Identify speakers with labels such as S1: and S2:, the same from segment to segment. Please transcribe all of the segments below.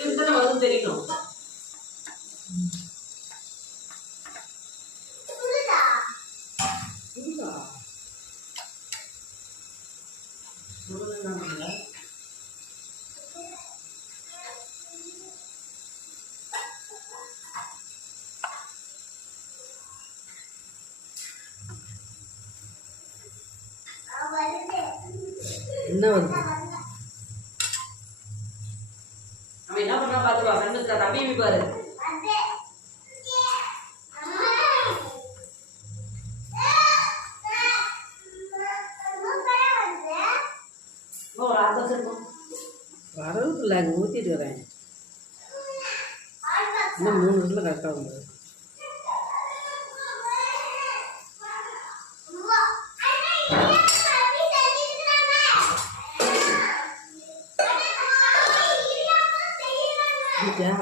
S1: இருந்தா வரும் தெரியணும்? என்ன வருது? பாரு இன்னும் ஒரு அரை பர்சன்ட் இருக்கும் வரவு இல்லை அங்கே ஊற்றிட்டு வரேன் இன்னும் மூணு இடத்துல கரெக்டாக வந்துடும் சரியா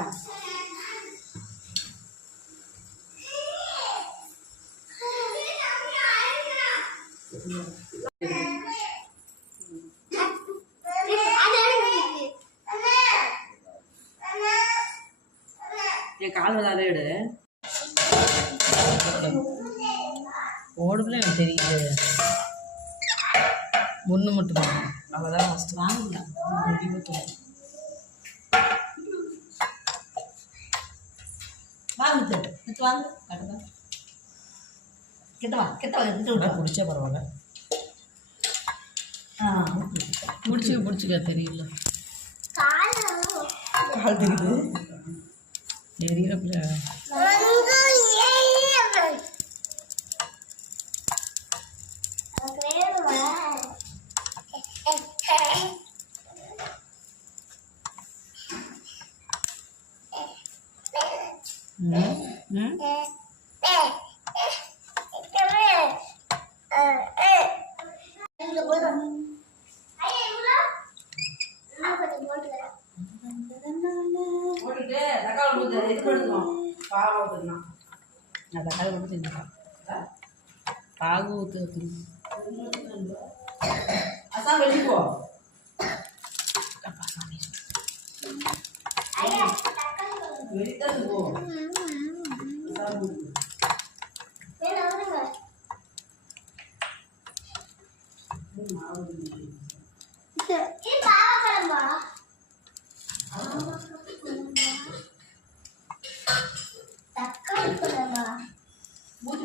S1: என் கால் விளாட எடு.
S2: ஓடுக்குள்ள எனக்கு தெரியுது. ஒன்று மட்டும் தான்.
S1: அவ்வளோதான் ஃபஸ்ட்டு வாங்கல
S2: வாங்க தட்டு. எடுத்து வாங்க கட்டுங்க கிட்ட வா கிட்ட வா எடுத்து விட்டு.
S1: பிடிச்சா பரவாயில்ல. பிடிச்சிக்க பிடிச்சிக்க தெரியல.
S2: கால் தெரியுது.
S1: தெரியல பிள்ளை ம்? ஊற்று இது பண்ணுவோம். பால் ஊற்றுனா நான் தக்காளி ஊற்றி தின்னுப்பேன் பாகு ஊற்று அதான் வெளியே போ. அப்பா சாமி வெளியே போ.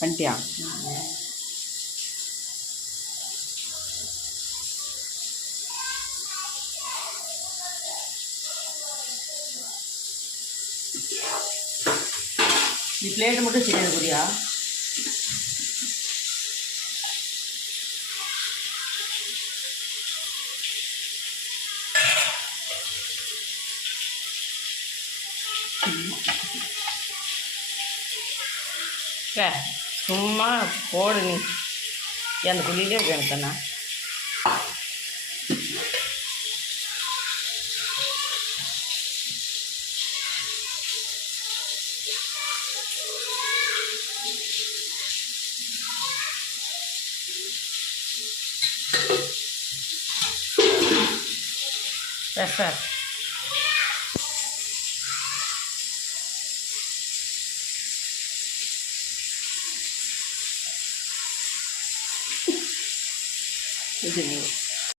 S1: பண்ணிட்டியா? நீ பிளேட்டு மட்டும் சரியாக புரியா
S2: சும்மா போடு நீ. அந்த குழியிலே வேணும் தானே 谢
S1: 谢。